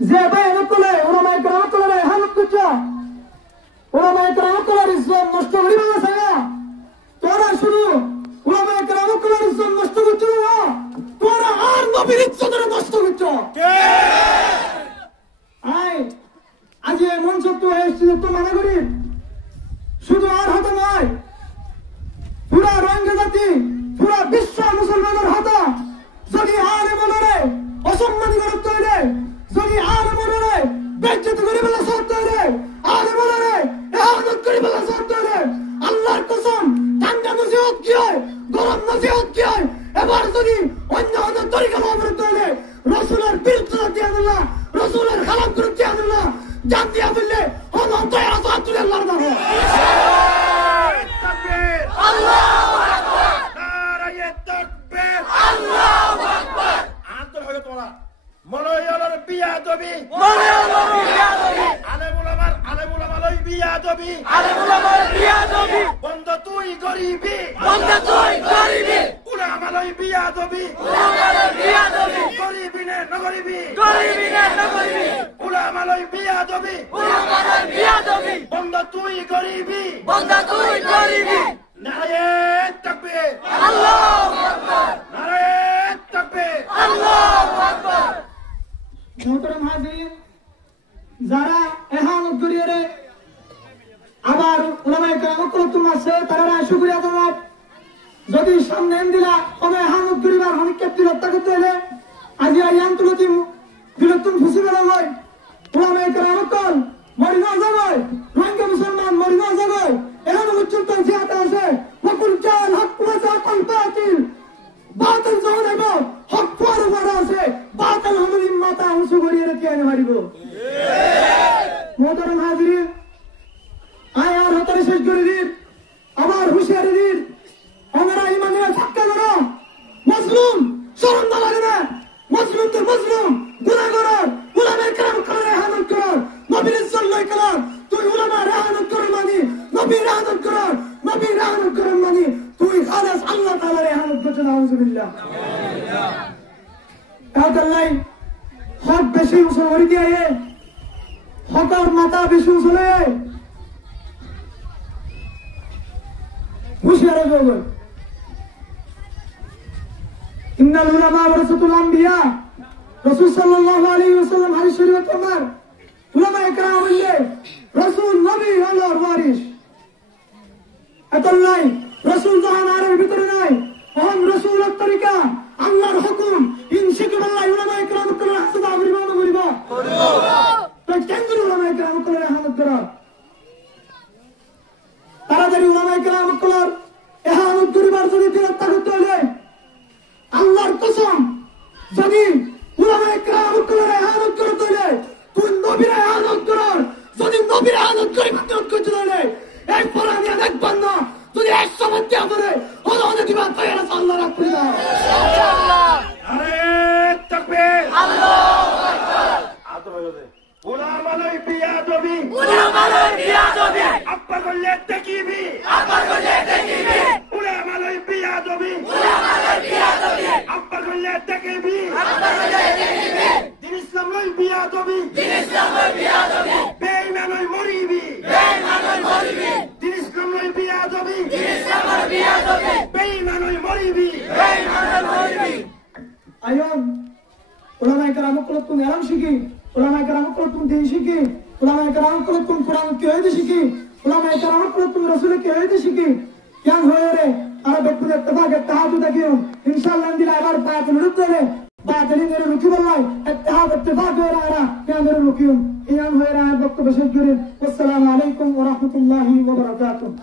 যে বায়ান করে ওলামায়ে কেরাম করে এহানত করছে ওলামায়ে কেরাম করে ইজ্জত নষ্ট করিবা না ছায়া তোরা শুধু ওলামায়ে কেরাম করে ইজ্জত নষ্ট করছো না তোরা আর নবীর ইজ্জত নষ্ট করছো কে আই আজ এই মঞ্চ তো এসেছিল তো মনে করি শুধু আর হতে নয় পুরা রোহিঙ্গা জাতি পুরা বিশ্ব মুসলমানের হাতে যদি আর মনে অসম্মানী করতে হইলে যদি আর মনে বেজ্জত করে বেলা সত্য হইলে আর মনে এহানত করে বেলা সত্য হইলে আল্লাহর কসম ঠান্ডা নসিহত কি হয় গরম নসিহত কি হয় এবার যদি অন্য অন্য তরিকা অবরুদ্ধ হইলে রসুলের বিরুদ্ধে দিয়ে আনলা রসুলের খালাপ করতে আনলা জান দিয়া বললে হল অন্তয় আসাতুল আল্লাহর নাম তাকবীর আল্লাহু আকবার নারায়ে তাকবীর আল্লাহু আকবার আন্তর হয়ে তোলা মনোয়ালার বিয়াদবি আলেমুলামার বিয়াদবি বন্ধ তুই গরিবি উলামার বিয়াদবি গরিবি নে নগরিবি উলামার বিয়াদবি বন্ধ তুই গরিবি নারায়ে তাকবীর আল্লাহু আকবার নারায়ে তাকবীর আল্লাহু আকবার মোহতরম হাজিরিন যারা এহানত করিয়ে আবার উলামায়ে কেরাম কলতুম আছে তারা শুকরিয়া জানাব যদি সামনে দিলা তবে এহানত করিবার হনিকে বিরক্ত করতে হলে আজি আন্তর্জাতিক বিরক্ত খুশি বেলা হয় উলামায়ে কেরাম কল মরিনা যাবে রোহিঙ্গা মুসলমান মরিনা যাবে এখানে উচ্চতা জিয়াতে আছে ওয়াকুল জাল হক ওয়া যাকাল বাতিল বাতিল যখন আইব হক পর উপরে আছে বাতিল হলো মাথা উঁচু করিয়ে রেখে আনে মারিব মোহতরম হাজিরিন আয়ার হাতারে শেষ করে দিন আবার হুঁশিয়ারি দিন আমরা ইমানের ধাক্কা করো মজলুম শরম না লাগে না মজলুম তো মজলুম গুনাহগার উলামায়ে কেরাম করে এহানত করো নবীর ইজ্জত লয় করো তুই উলামার এহানত করো মানি নবীর এহানত করো মানি তুই খালাস আল্লাহ তাআলার এহানত করছ নাউজুবিল্লাহ কাদাল্লাই হক বেশি উসল হরি দিয়ে হকর মাথা বেশি উসলে হুশিয়ার হয়ে যাবে ইন্নাল উলামা ওয়ারাসাতুল আম্বিয়া রাসূল সাল্লাল্লাহু আলাইহি ওয়াসাল্লাম হাদিস শরীফে আমার উলামায়ে কেরাম বললে রাসূল নবী আল্লাহর ওয়ারিস এতলাই রাসূল জাহান আর ভিতরে নাই ওহম রাসূলের তরিকা আল্লাহর হুকুম ইনশিকা বিল্লাহ উলামায়ে কেরাম করে হাসবা করিবা না করিবা তো কেন উলামায়ে কেরাম করে হামদ করা তাড়াতাড়ি উলামায়ে কেরাম করে এহানত করিবার যদি বিরক্ত করতে হলে আল্লাহর কসম যদি উলামায়ে কেরাম করে এহানত করতে হলে তুই নবীর এহানত করার যদি নবীর এহানত করে বিরক্ত করতে হলে এই কোরআনে দেখবেন না যদি এক সমস্যা করে হলো অনেক দিবা তৈরি আল্লাহ রাখবে না ইনশাআল্লাহ আরে তাকবীর আল্লাহু আকবার আদরে উলামার বিয়াদবি আব্বা করলে তাকিবি উলামার বিয়াদবি আব্বা করলে তাকিবি দিন ইসলাম লই বিয়াদবি বেঈমান লই মরিবি দিন ইসলাম লই বিয়াদবি বেঈমান লই মরিবি আয়ন উলামায়ে কেরাম কলতুম এলাম শিখি উলামায়ে কেরাম কলতুম দিন শিখি উলামায়ে কেরাম কলতুম কুরআন কি হইতে শিখি উলামায়ে কেরাম কলতুম রাসূল কি হইতে শিখি কেন হয়ে রে আর ব্যক্তি ইত্তেফাক ইত্তেহাদ দেখিও ইনশাআল্লাহ দিলা এবার বায়াত নুরুতে বায়াত নিয়ে রুকি বললাই ইত্তেহাদ ইত্তেফাক হয়ে রারা কেন রুকিও ইয়ান হয়ে রারা বক্তব্য শেষ করেন আসসালামু আলাইকুম ওয়া রাহমাতুল্লাহি ওয়া বারাকাতুহু